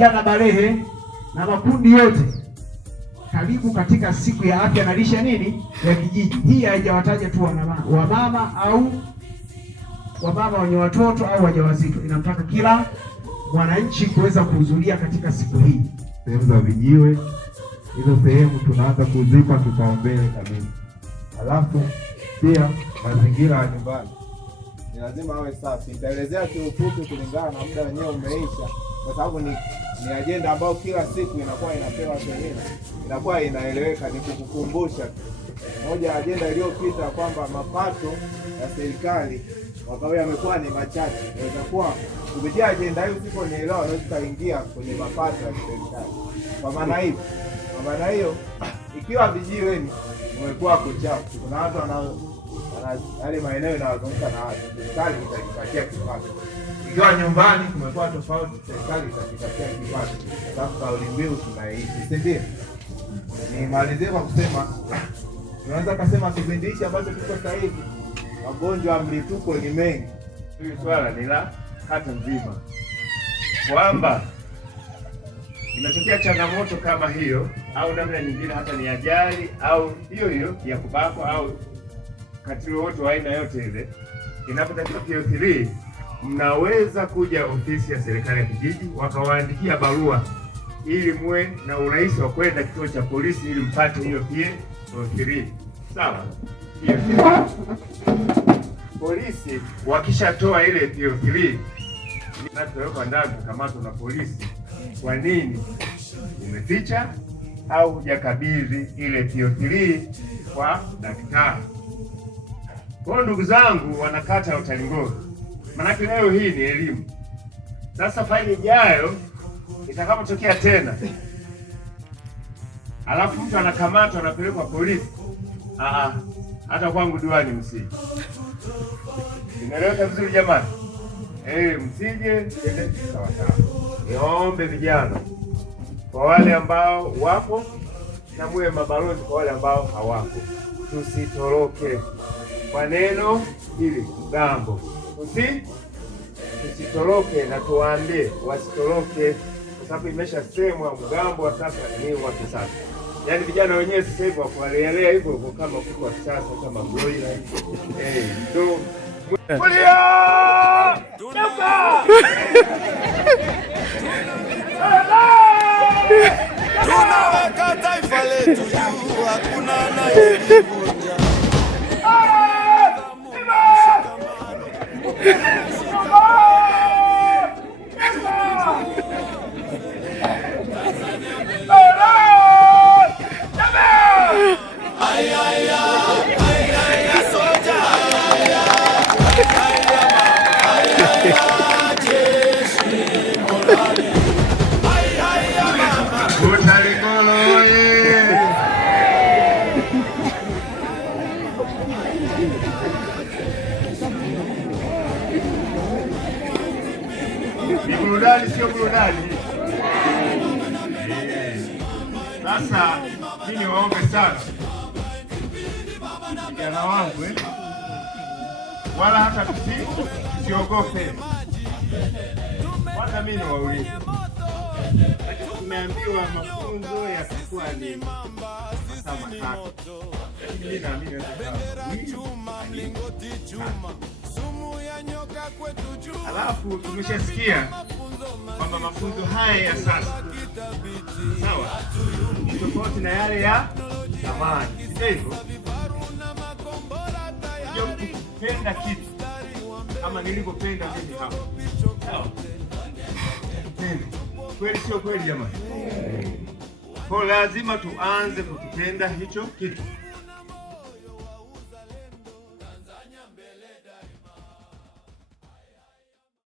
vijana balehe na makundi yote, karibu katika siku ya afya na lishe nini ya kijiji. Hii haijawataja tu wamama au wamama wenye watoto au wajawazito, inamtaka kila mwananchi kuweza kuhudhuria katika siku hii. Sehemu za vijiwe, hizo sehemu tunaanza kuzipa kipaumbele kabisa. Alafu pia mazingira ya nyumbani ni lazima awe safi. Nitaelezea kiufupi kulingana na muda wenyewe umeisha, kwa sababu ni ajenda ambayo kila siku inakuwa inapewa semina, inakuwa inaeleweka. Ni kukukumbusha moja ya ajenda iliyopita kwamba mapato ya serikali mwaka huu yamekuwa ni machache. Inaweza kuwa kupitia ajenda hiyo usiponielewa unaweza kuingia kwenye mapato ya serikali. Kwa maana hiyo ikiwa vijiweni umekuwa kuchafu, kuna watu yale maeneo yanazunguka na serikali itajipatia kipato. Ikiwa nyumbani kumekuwa tofauti, serikali itajipatia kipato. Sasa kauli mbiu tunaishi, si ndio? Nimalizie kwa kusema tunaweza kusema kipindi hichi ambacho tuko sasa hivi magonjwa ya mlipuko ni mengi. Hili swala ni la kata nzima, kwamba inatokea changamoto kama hiyo au namna nyingine, hata ni ajali au hiyo ya kubakwa au katili wote wa aina yote ile, inapotakiwa PO3, mnaweza kuja ofisi ya serikali ya kijiji wakawaandikia barua ili muwe na urahisi wa kwenda kituo cha polisi ili mpate hiyo PO3. Sawa? Polisi wakishatoa ile PO3 inapelekwa ndani kukamatwa na polisi. Kwa nini umeficha au hujakabidhi ile PO3 kwa daktari? Kwa ndugu zangu wanakata Utalingolo, manake leo hii ni elimu. Sasa faili ijayo itakapotokea tena, alafu mtu anakamatwa anapelekwa polisi, hata kwangu diwani msije. Inaeleweka vizuri jamani? Msije sawa sawa. Niombe vijana, kwa wale ambao wapo na muwe mabalozi kwa wale ambao hawapo, tusitoroke kwa neno hili mgambo. Tusitoroke na tuwaambie wasitoroke, kwa sababu imeshasemwa mgambo wa sasa ni wa kisasa. Yaani vijana wenyewe sasa hivi wakuelea hivyo kama kuku wa kisasa kama broiler. Ndio. Kulia! Toka! Tunaweka taifa letu juu, hakuna anayelivunja. Burudani sio burudani. Sasa mimi waombe sana vijana wangu, wala hata tusiogope. Kwanza mimi niwaulize, tumeambiwa mafunzo yatakuwa ni masaa matatu. Mimi naamini alafu tumeshasikia kwamba mafunzo haya ya sasa, sawa, ni tofauti na yale ya zamani. Sivyo? Ndio kupenda kitu kama nilivyopenda mimi hapa. Sawa? Kweli sio kweli jamani? Kwa lazima tuanze kukipenda hicho kitu.